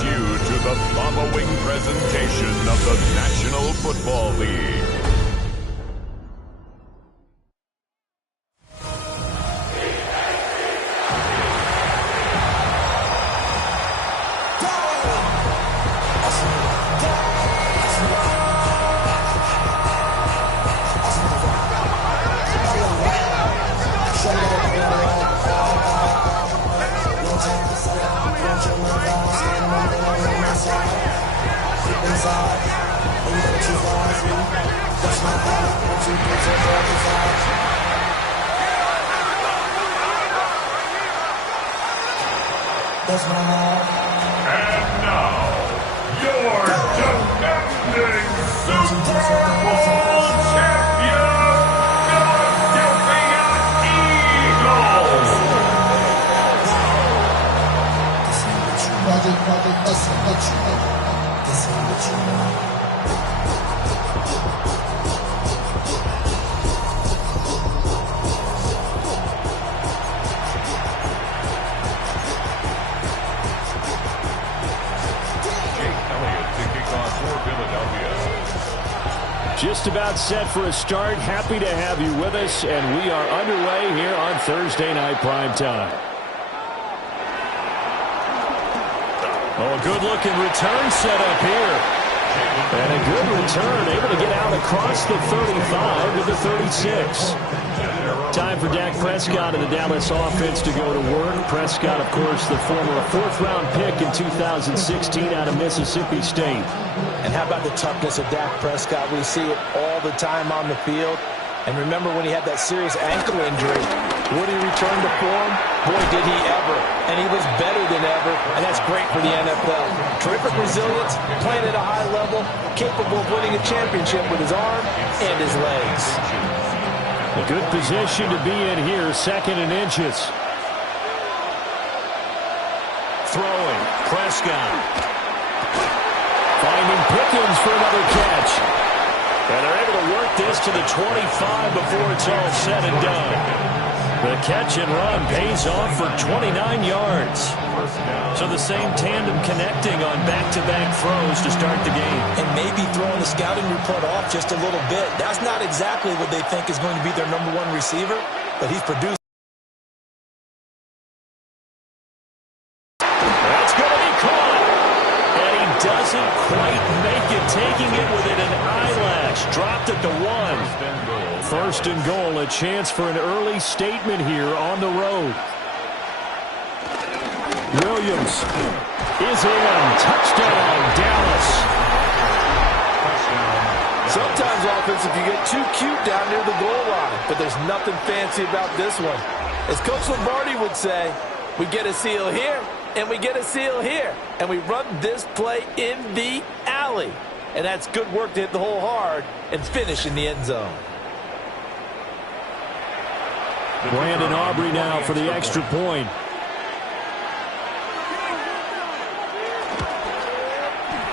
brings you to the following presentation of the National Football League. And now, your defending Super Bowl champion, Philadelphia Eagles. Just about set for a start. Happy to have you with us, and we are underway here on Thursday Night Primetime. Oh, a good-looking return set up here. And a good return, able to get out across the 35 to the 36. Time for Dak Prescott and the Dallas offense to go to work. Prescott, of course, the former fourth-round pick in 2016 out of Mississippi State. And how about the toughness of Dak Prescott? We see it all the time on the field. And remember when he had that serious ankle injury, would he return to form? Boy, did he ever. And he was better than ever, and that's great for the NFL. Terrific resilience, playing at a high level, capable of winning a championship with his arm and his legs. A good position to be in here, 2nd and inches. Throwing, Prescott. Finding Pickens for another catch. And they're able to work this to the 25 before it's all said and done. The catch and run pays off for 29 yards. So the same tandem connecting on back-to-back throws to start the game. And maybe throwing the scouting report off just a little bit. That's not exactly what they think is going to be their #1 receiver, but he's produced. That's going to be caught. And he doesn't quite make it, taking it within an eyelash. Dropped at the 1. 1st and goal, a chance for an early statement here on the road. Williams is in. Touchdown, Dallas. Sometimes offensive can get too cute down near the goal line, but there's nothing fancy about this one. As Coach Lombardi would say, we get a seal here, and we get a seal here, and we run this play in the alley. And that's good work to hit the hole hard and finish in the end zone. Brandon Aubrey now for the extra point.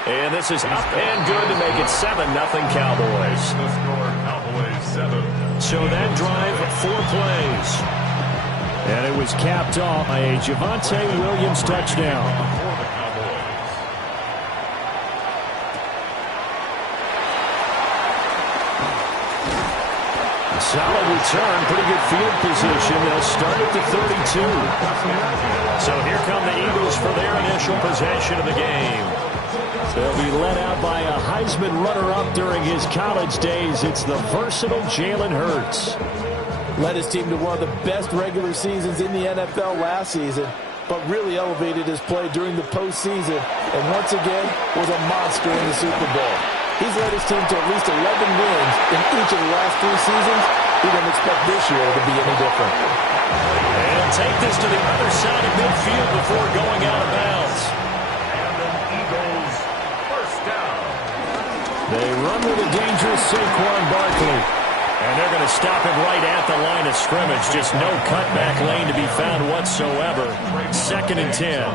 And this is up and good to make it 7-0 Cowboys. The score, Cowboys 7. So that drive, 4 plays. And it was capped off by a Javonte Williams touchdown. Solid return, pretty good field position. They'll start at the 32. So here come the Eagles for their initial possession of the game. They'll be led out by a Heisman runner-up during his college days. It's the versatile Jalen Hurts. Led his team to one of the best regular seasons in the NFL last season, but really elevated his play during the postseason, and once again was a monster in the Super Bowl. He's led his team to at least 11 wins in each of the last 3 seasons. We don't expect this year to be any different. And take this to the other side of midfield before going out of bounds. And the Eagles first down. They run with a dangerous Saquon Barkley. And they're going to stop him right at the line of scrimmage. Just no cutback lane to be found whatsoever. 2nd and 10.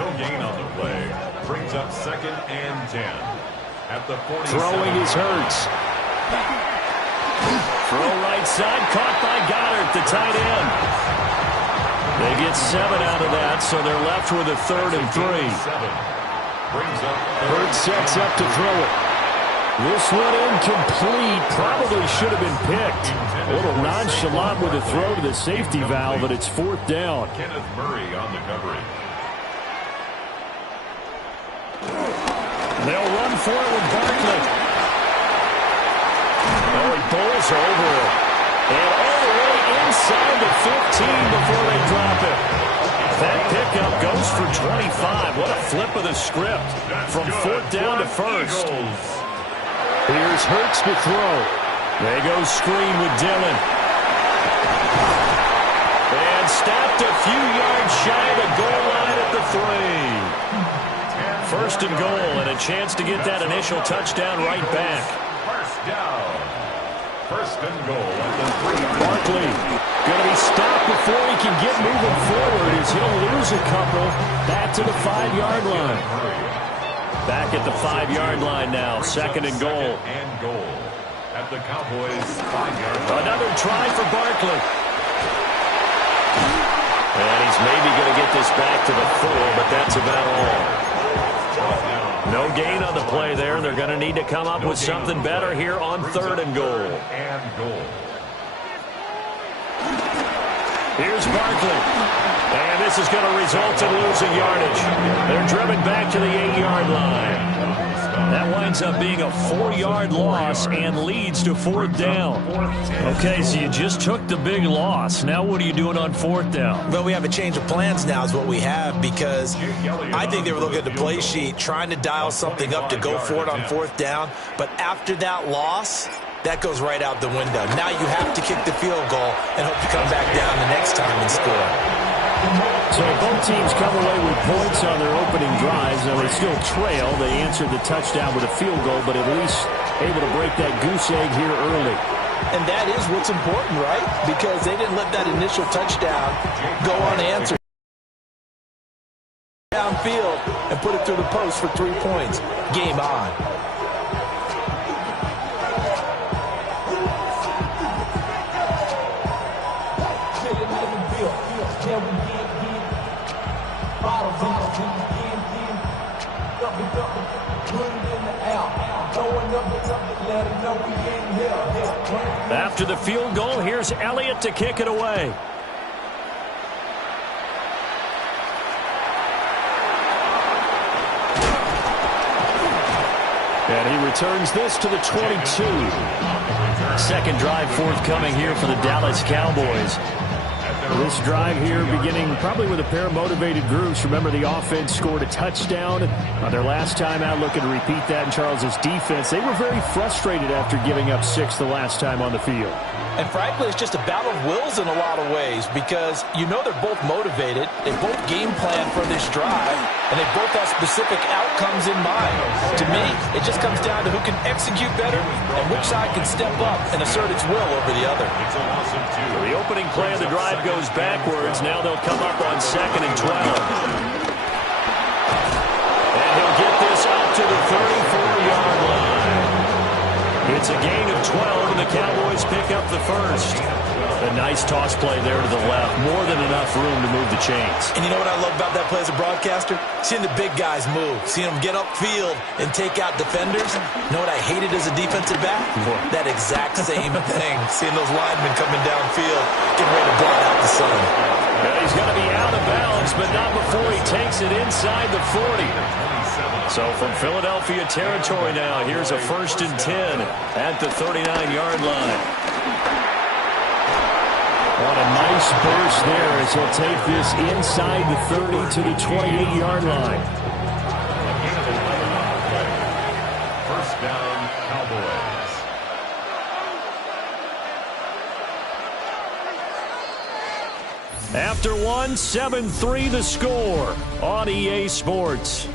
No gain on the play. Brings up 2nd and 10. At the 47. Throwing is Hurts. Throw right side, caught by Goddard, the tight end. They get 7 out of that, so they're left with a 3rd and 3. Hurts sets up to throw it. This one incomplete. Probably should have been picked. A little nonchalant with a throw to the safety valve, but it's 4th down. Kenneth Murray on the coverage. They'll run for it with Barkley. Oh, he bowls over it. And all the way inside the 15 before they drop it. That pickup goes for 25. What a flip of the script from 4th down to 1st. Here's Hurts to throw. They go screen with Dillon. And snapped a few yards shy of the goal line at the 3. 1st and goal, and a chance to get that initial touchdown right back. 1st down. 1st and goal at the 3. Barkley going to be stopped before he can get moving forward as he'll lose a couple back to the 5-yard line. Back at the 5-yard line now, 2nd and goal. And goal at the Cowboys' 5-yard line. Another try for Barkley. And he's maybe going to get this back to the 4, but that's about all. No gain on the play there. They're going to need to come up with something better here on 3rd and goal. Here's Barkley. And this is going to result in losing yardage. They're driven back to the 8-yard line. That winds up being a 4-yard loss and leads to 4th down. Okay, so you just took the big loss. Now what are you doing on 4th down? Well, we have a change of plans now is what we have, because I think they were looking at the play sheet, trying to dial something up to go for it on 4th down. But after that loss, that goes right out the window. Now you have to kick the field goal and hope to come back down the next time and score. So both teams come away with points on their opening drives. Now they still trail. They answered the touchdown with a field goal, but at least able to break that goose egg here early. And that is what's important, right? Because they didn't let that initial touchdown go unanswered. Downfield and put it through the post for 3 points. Game on. After the field goal, here's Elliott to kick it away. And he returns this to the 22. 2nd drive forthcoming here for the Dallas Cowboys. This drive here beginning probably with a pair of motivated groups. Remember, the offense scored a touchdown on their last time out, looking to repeat that in Charles's defense. They were very frustrated after giving up 6 the last time on the field. And frankly, it's just a battle of wills in a lot of ways, because you know they're both motivated. They both game plan for this drive, and they both have specific outcomes in mind. To me, it just comes down to who can execute better and which side can step up and assert its will over the other. The opening play of the drive goes backwards. Now they'll come up on 2nd and 12. And he'll get this up to the 34-yard line. It's a gain of 12, and the Cowboys pick up the 1st. A nice toss play there to the left. More than enough room to move the chains. And you know what I love about that play as a broadcaster? Seeing the big guys move. Seeing them get upfield and take out defenders. You know what I hated as a defensive back? That exact same thing. Seeing those linemen coming downfield, getting ready to blot out the sun. Yeah, he's going to be out of bounds, but not before he takes it inside the 40. So from Philadelphia territory now, here's a 1st and 10 at the 39-yard line. What a nice burst there as he'll take this inside the 30 to the 28-yard line. 1st down, Cowboys. After one, 7-3 the score on EA Sports.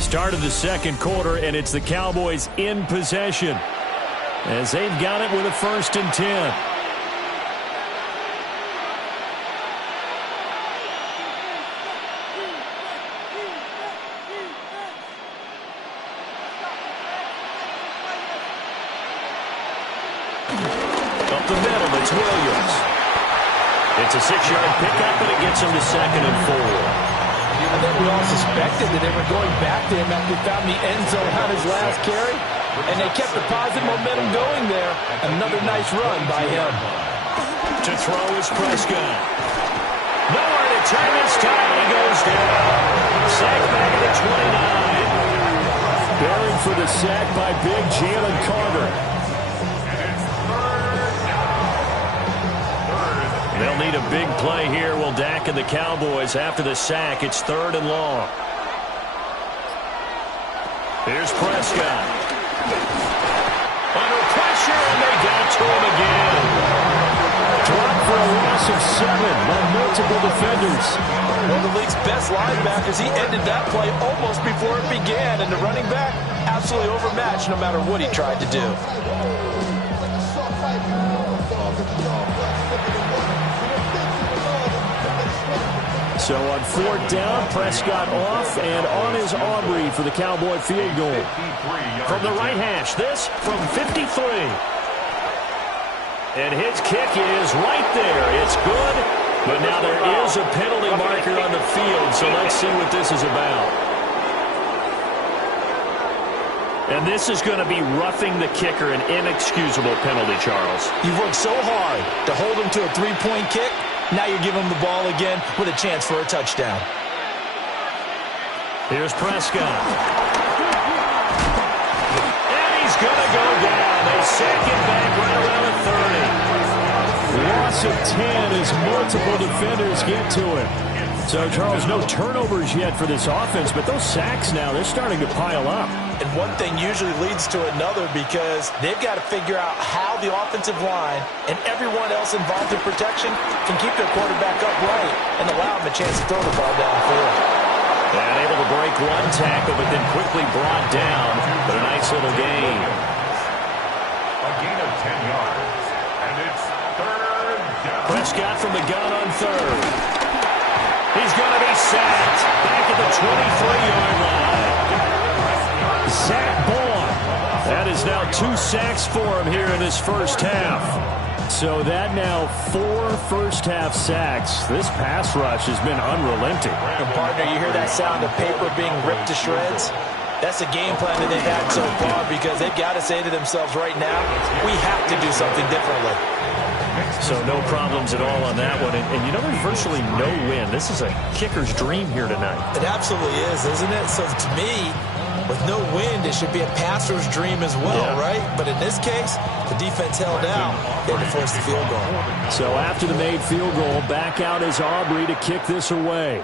Start of the 2nd quarter, and it's the Cowboys in possession as they've got it with a 1st and 10. Up the middle, it's Williams. It's a 6-yard pickup, and it gets him to 2nd and 4. I think we all suspected that they were going back to him after he found the end zone on his last carry, and they kept the positive momentum going there. Another nice run by him. To throw is Prescott. Nowhere to turn this time. He goes down. Sack back at the 29. Buried for the sack by big Jalen Carter. They'll need a big play here. Will Dak and the Cowboys after the sack. It's 3rd and long. Here's Prescott. Under pressure, and they got to him again. Dropped for a loss of 7 by multiple defenders. One of the league's best linebackers. He ended that play almost before it began, and the running back absolutely overmatched no matter what he tried to do. So on 4th down, Prescott off and on is Aubrey for the Cowboy field goal. From the right hash, this from 53. And his kick is right there. It's good, but now there is a penalty marker on the field, so let's see what this is about. And this is going to be roughing the kicker, an inexcusable penalty, Charles. You've worked so hard to hold him to a 3-point kick. Now you're giving him the ball again with a chance for a touchdown. Here's Prescott. And he's going to go down. They sack him back right around the 30. Loss of 10 as multiple defenders get to him. So, Charles, no turnovers yet for this offense, but those sacks now, they're starting to pile up. And one thing usually leads to another because they've got to figure out how the offensive line and everyone else involved in protection can keep their quarterback upright and allow him a chance to throw the ball downfield. And able to break one tackle, but then quickly brought down. But a nice little gain. A gain of 10 yards. And it's 3rd down. Prescott from the gun on 3rd. He's going to be sacked back at the 23-yard line. Zach Bourne. That is now 2 sacks for him here in his first half. So that now 4 first-half sacks. This pass rush has been unrelenting. And partner, you hear that sound of paper being ripped to shreds? That's the game plan that they've had so far because they've got to say to themselves right now, we have to do something differently. So no problems at all on that one. And you know, there's virtually no win. This is a kicker's dream here tonight. It absolutely is, isn't it? So to me, with no wind, it should be a passer's dream as well, right? But in this case, the defense held out. They had to force the field goal. So after the made field goal, back out is Aubrey to kick this away.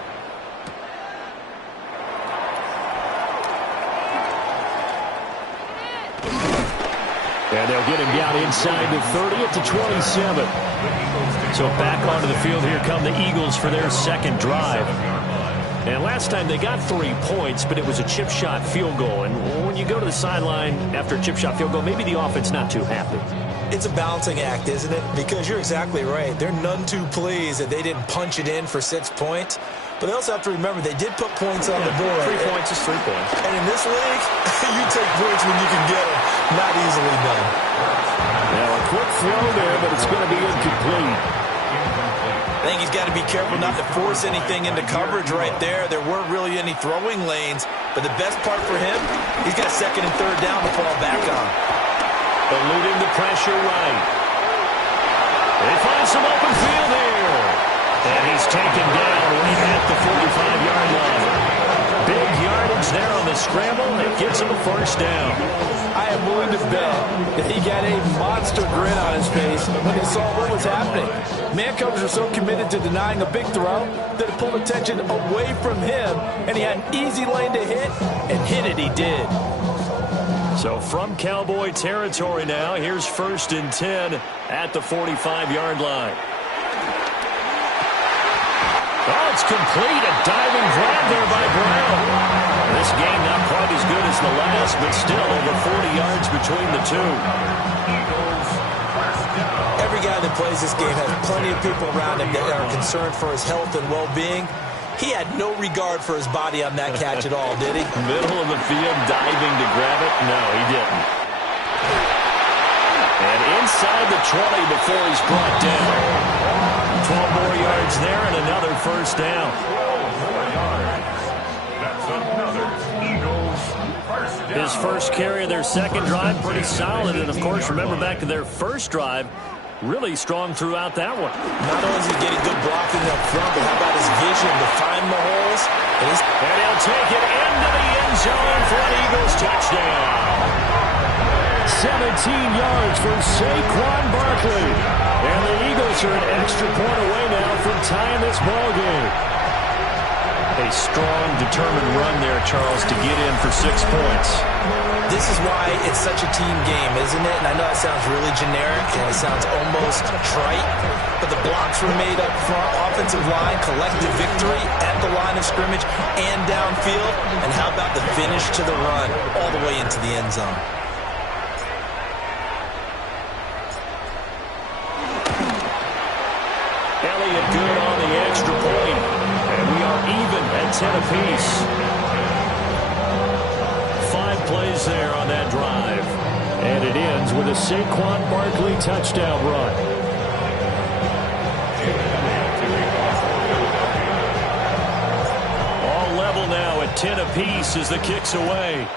And they'll get him down inside the 30 at the 27. So back onto the field, here come the Eagles for their second drive. And last time they got 3 points, but it was a chip shot field goal. And when you go to the sideline after a chip shot field goal, maybe the offense not too happy. It's a balancing act, isn't it? Because you're exactly right. They're none too pleased that they didn't punch it in for 6 points. But they also have to remember they did put points on the board. 3 points is 3 points. And in this league, you take points when you can get them. Not easily done. Now a quick throw there, but it's going to be incomplete. I think he's got to be careful not to force anything into coverage right there. There weren't really any throwing lanes. But the best part for him, he's got 2nd and 3rd down to fall back on. Eluding the pressure right. They find some open field here. And he's taken down right at the 45-yard line. Big yardage there on the scramble. It gets him a first down. I am willing to bet that he got a monster grin on his face when he saw what was happening. Man coverage was so committed to denying a big throw that it pulled attention away from him, and he had an easy lane to hit, and hit it he did. So from Cowboy territory now, here's 1st and 10 at the 45-yard line. Oh, it's complete. A diving grab there by Brown. This game not quite as good as the last, but still over 40 yards between the two. Every guy that plays this game has plenty of people around him that are concerned for his health and well-being. He had no regard for his body on that catch at all, did he? Middle of the field, diving to grab it? No, he didn't. And inside the 20 before he's brought down. 12 more yards there and another first down. 12 more yards. That's another Eagles first down. His first carry of their second drive, pretty solid. And, of course, remember back to their first drive, really strong throughout that one. Not only is he getting good blocking up front, but how about his vision to find the holes? And he'll take it into the end zone for an Eagles touchdown. 17 yards for Saquon Barkley. And the Eagles are an extra point away now from tying this ball game. A strong, determined run there, Charles, to get in for 6 points. This is why it's such a team game, isn't it? And I know it sounds really generic and it sounds almost trite, but the blocks were made up front, offensive line, collective victory at the line of scrimmage and downfield. And how about the finish to the run all the way into the end zone? Elliott good on the extra point. And we are even at 10 apiece. 5 plays there on that drive. And it ends with a Saquon Barkley touchdown run. All level now at 10 apiece as the kick's away.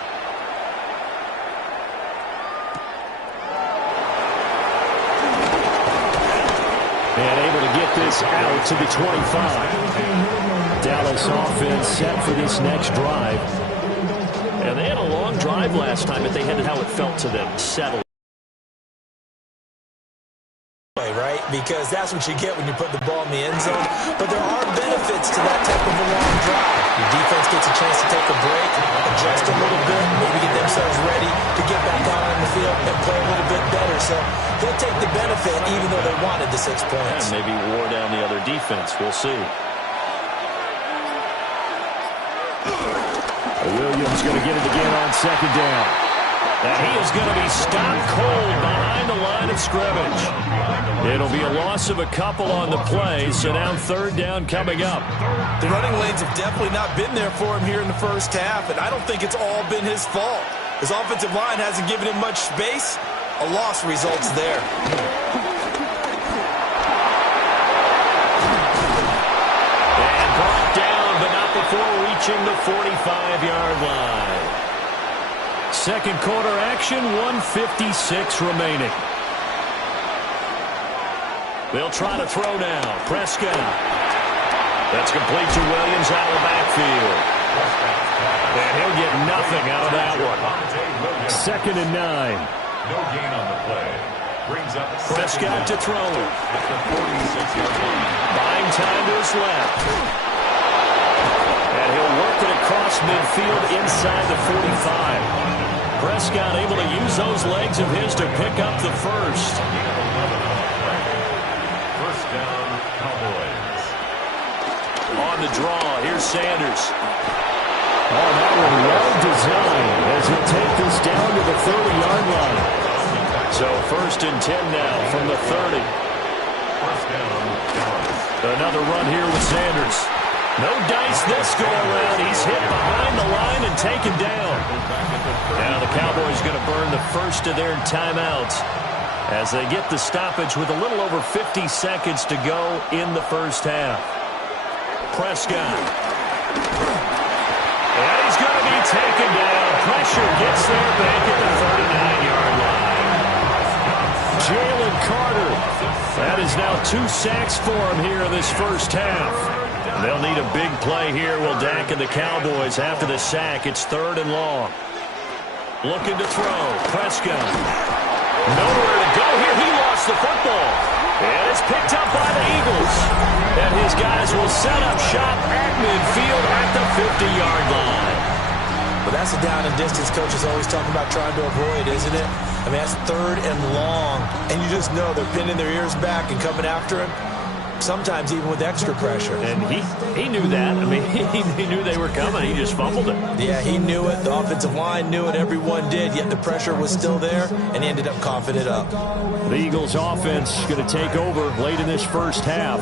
And able to get this out to the 25. Dallas offense set for this next drive. And they had a long drive last time, but they had how it felt to them. Settled. Right? Because that's what you get when you put the ball in the end zone. But there are benefits to that type of a long drive. Your defense gets a chance to take a break, adjust a little bit, maybe get themselves ready to get back out on the field and play a little bit better. So they'll take the benefit even though they wanted the 6 points. And maybe wore down the other defense. We'll see. Williams going to get it again on second down. And he is going to be stopped cold behind the line of scrimmage. It'll be a loss of a couple on the play, so now third down coming up. The running lanes have definitely not been there for him here in the first half, and I don't think it's all been his fault. His offensive line hasn't given him much space. A loss results there. And brought down, but not before reaching the 45-yard line. Second quarter action, 1:56 remaining. They'll try to throw now. Prescott. That's complete to Williams out of the backfield. And he'll get nothing out of that one. 2nd and 9. No gain on the play. Brings up Prescott to throw. At the 46-yard line. Buying time to his left. And he'll work it across midfield inside the 45. Prescott able to use those legs of his to pick up the first. First down, Cowboys. On the draw, here's Sanders. Oh, that one well designed as he'll take this down to the 30-yard line. So 1st and 10 now from the 30. First down, Dallas. Another run here with Sanders. No dice this go-around. He's hit behind the line and taken down. Now the Cowboys going to burn the first of their timeouts as they get the stoppage with a little over 50 seconds to go in the first half. Prescott. And he's going to be taken down. Pressure gets there back at the 39-yard line. Jalen Carter. That is now 2 sacks for him here in this first half. They'll need a big play here, will Dak and the Cowboys after the sack. It's 3rd and long. Looking to throw. Prescott. Nowhere to go here. He lost the football. And it's picked up by the Eagles. And his guys will set up shop at midfield at the 50-yard line. But that's a down and distance coach is always talking about trying to avoid, isn't it? I mean, that's 3rd and long. And you just know they're pinning their ears back and coming after him. sometimes even with extra pressure. And he knew that. I mean, he knew they were coming. He just fumbled it. Yeah, he knew it. The offensive line knew it. Everyone did, yet the pressure was still there, and he ended up coughing it up. The Eagles offense going to take over late in this first half.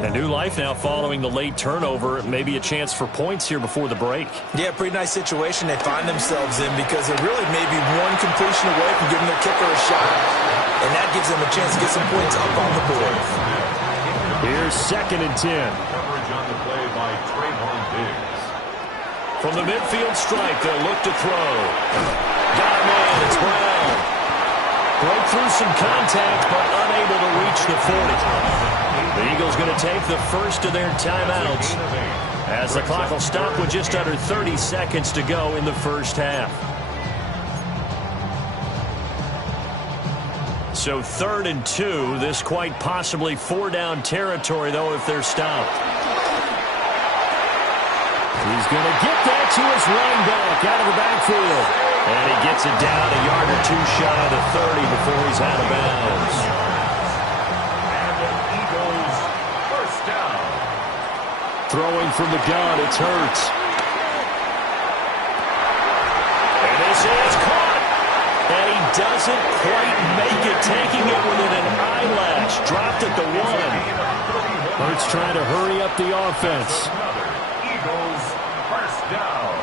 A new life now following the late turnover. Maybe a chance for points here before the break. Yeah, pretty nice situation they find themselves in because they're really maybe one completion away from giving their kicker a shot. And that gives them a chance to get some points up on the board. Here's 2nd and 10. Coverage on the play by Trayvon Diggs. From the midfield stripe, they'll look to throw. Got him in. It's Brown. Broke through some contact, but unable to reach the 40. The Eagles going to take the first of their timeouts as the clock will stop with just under 30 seconds to go in the first half. So 3rd and 2. This quite possibly 4-down territory, though, if they're stopped. He's going to get that to his running back out of the backfield. And he gets it down a yard or two shy of the 30 before he's out of bounds. Throwing from the gun, it's Hurts. And this is caught. And he doesn't quite make it, taking it within an eyelash. Dropped at the 1. Hurts trying to hurry up the offense. Eagles first down.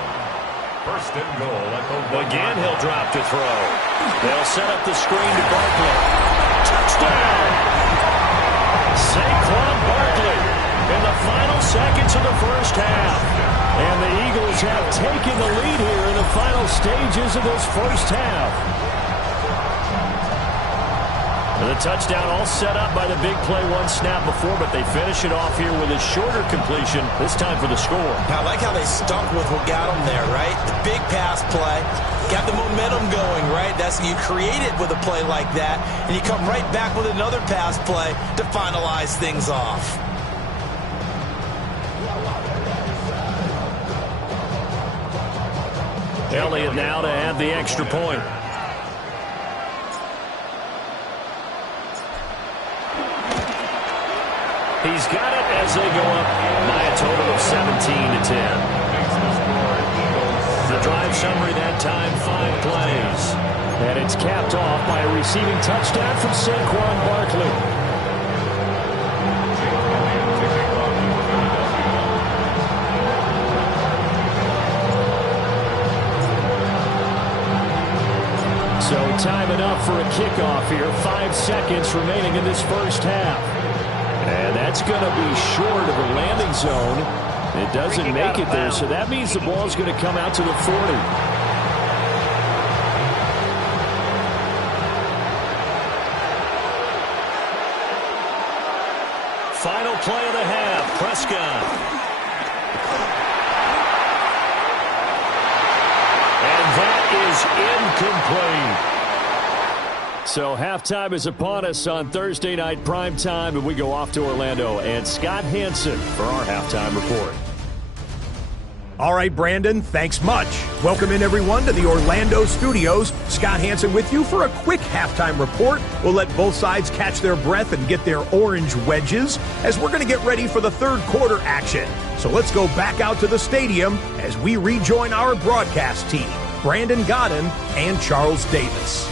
First and goal at the Again, he'll drop to throw. They'll set up the screen to Barkley. Touchdown! Saquon Barkley in the final seconds of the first half. And the Eagles have taken the lead here in the final stages of this first half. And the touchdown all set up by the big play one snap before, but they finish it off here with a shorter completion, this time for the score. I like how they stuck with what got them there, right? The big pass play. Got the momentum going, right? That's you create it with a play like that, and you come right back with another pass play to finalize things off. Elliott now to add the extra point. He's got it as they go up by a total of 17-10. The drive summary that time, 5 plays. And it's capped off by a receiving touchdown from Saquon Barkley. So time enough for a kickoff here. 5 seconds remaining in this first half. And that's going to be short of the landing zone. It doesn't make it there, so that means the ball's going to come out to the 40. Final play of the half, Prescott. And that is incomplete. So halftime is upon us on Thursday night primetime, and we go off to Orlando and Scott Hansen for our halftime report. All right, Brandon, thanks much. Welcome in, everyone, to the Orlando studios. Scott Hansen with you for a quick halftime report. We'll let both sides catch their breath and get their orange wedges as we're going to get ready for the third quarter action. So let's go back out to the stadium as we rejoin our broadcast team, Brandon Godden and Charles Davis.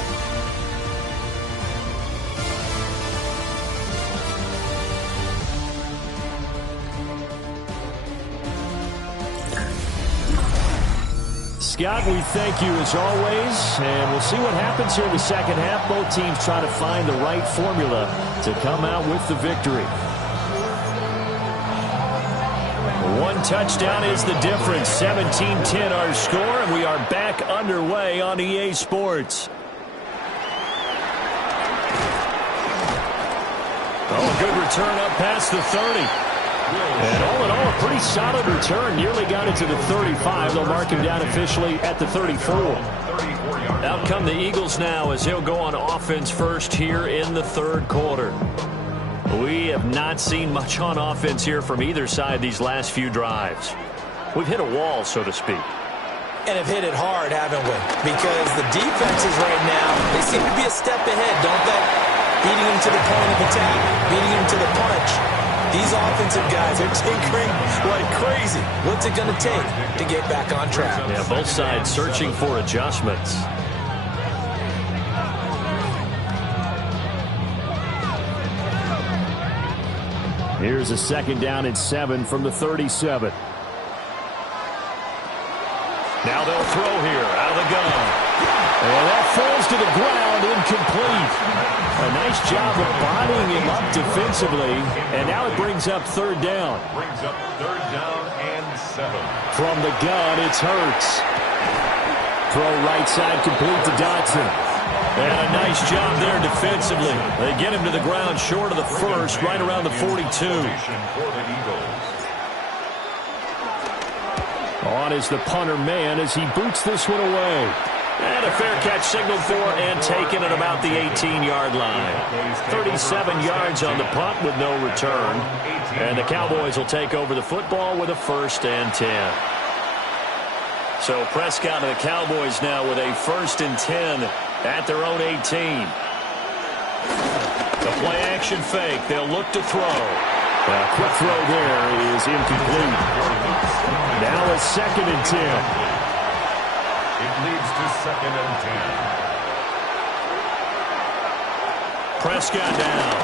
Scott, we thank you as always, and we'll see what happens here in the second half. Both teams try to find the right formula to come out with the victory. One touchdown is the difference. 17-10 our score, and we are back underway on EA Sports. Oh, a good return up past the 30. And all in all, a pretty solid return. Nearly got it to the 35. They'll mark him down officially at the 34. Out come the Eagles now as he'll go on offense first here in the third quarter. We have not seen much on offense here from either side these last few drives. We've hit a wall, so to speak. And have hit it hard, haven't we? Because the defenses right now, they seem to be a step ahead, don't they? beating him to the point of attack, beating him to the punch. These offensive guys are tinkering like crazy. What's it going to take to get back on track? Yeah, both sides searching for adjustments. Here's a 2nd down and 7 from the 37. Now they'll throw here out of the gun. And that falls to the ground, incomplete. A nice job of bodying him up defensively. And now it brings up 3rd down. Brings up 3rd down and 7. From the gun, it's Hurts. Throw right side complete to Dotson. And a nice job there defensively. They get him to the ground short of the 1st, right around the 42. On is the punter man as he boots this one away. And a fair catch signaled for and taken at about the 18-yard line. 37 yards on the punt with no return. And the Cowboys will take over the football with a 1st and 10. So Prescott and the Cowboys now with a 1st and 10 at their own 18. The play action fake. They'll look to throw. A quick throw there is incomplete. Now a 2nd and 10. It leads to 2nd and 10. Prescott down.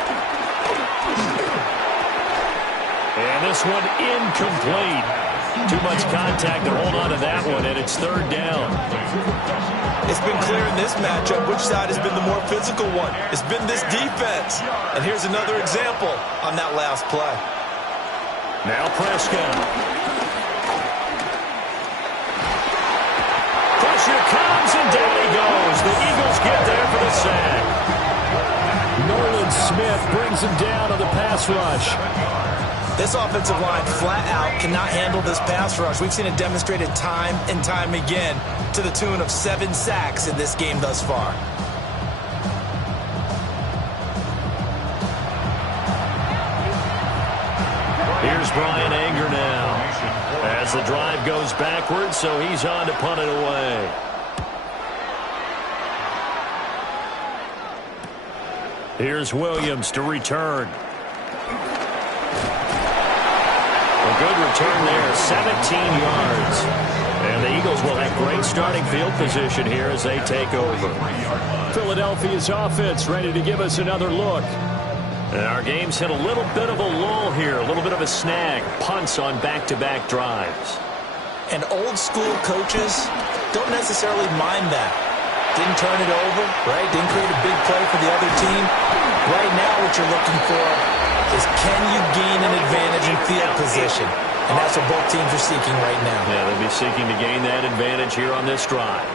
And this one incomplete. Too much contact to hold on to that one, and it's 3rd down. It's been clear in this matchup which side has been the more physical one. It's been this defense. And here's another example on that last play. Now Prescott. Pressure comes, and down he goes. The Eagles get there for the sack. Nolan Smith brings him down on the pass rush. This offensive line flat out cannot handle this pass rush. We've seen it demonstrated time and time again to the tune of 7 sacks in this game thus far. Here's Brian Anger now as the drive goes backwards, so he's on to punt it away. Here's Williams to return. A good return there, 17 yards. And the Eagles will have great starting field position here as they take over. Philadelphia's offense ready to give us another look. And our game's hit a little bit of a lull here, a little bit of a snag. Punts on back-to-back drives. And old school coaches don't necessarily mind that. Didn't turn it over, right? Didn't create a big play for the other team. Right now what you're looking for is can you gain an advantage in field position? And that's what both teams are seeking right now. Yeah, they'll be seeking to gain that advantage here on this drive.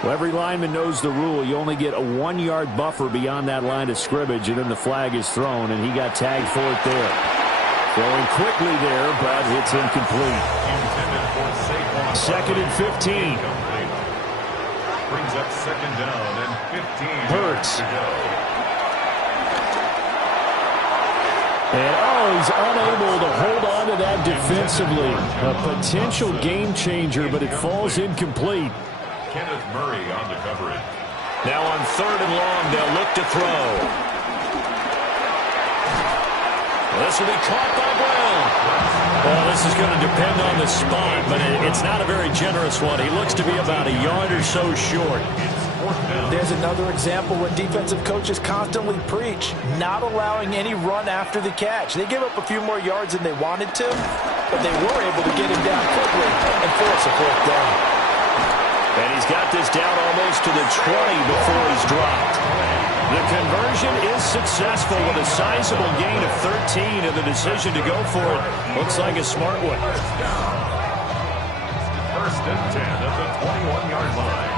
Well, every lineman knows the rule. You only get a 1-yard buffer beyond that line of scrimmage, and then the flag is thrown, and he got tagged for it there. Throwing quickly there, but it's incomplete. 2nd and 15. Brings up 2nd down and 15. Hurts. To go. And, he's unable to hold on to that defensively. A potential game changer, but it falls incomplete. Kenneth Murray on the coverage. Now on 3rd and long, they'll look to throw. This will be caught by Brown. Well, this is going to depend on the spot, but it's not a very generous one. He looks to be about a yard or so short. There's another example what defensive coaches constantly preach, not allowing any run after the catch. They give up a few more yards than they wanted to, but they were able to get him down quickly and force a 4th down. And he's got this down almost to the 20 before he's dropped. The conversion is successful with a sizable gain of 13, and the decision to go for it looks like a smart one. 1st and 10 at the 21-yard line.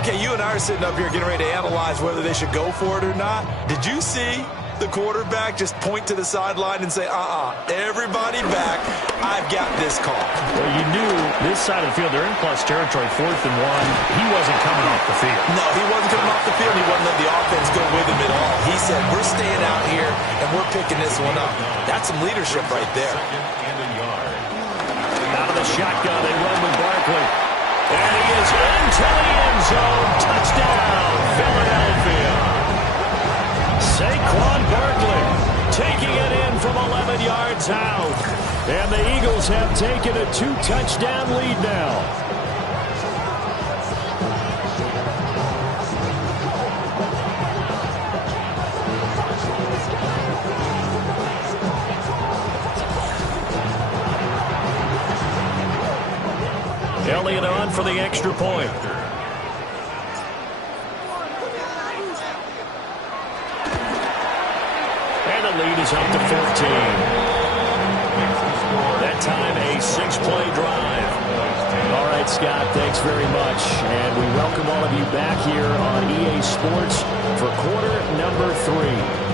Okay, you and I are sitting up here getting ready to analyze whether they should go for it or not. Did you see the quarterback just point to the sideline and say, everybody back, I've got this call? Well, you knew this side of the field, they're in plus territory, 4th and 1. He wasn't coming off the field. No, he wasn't coming off the field. He wasn't letting the offense go with him at all. He said, we're staying out here, and we're picking this one up. That's some leadership right there. 2nd and a yard. Out of the shotgun, they run with Barkley. And he is into the end zone. Touchdown, Philadelphia. Saquon Barkley taking it in from 11 yards out. And the Eagles have taken a 2-touchdown lead now. Elliott on for the extra point. And the lead is up to 14. That time a 6-play drive. All right, Scott, thanks very much. And we welcome all of you back here on EA Sports for quarter number 3.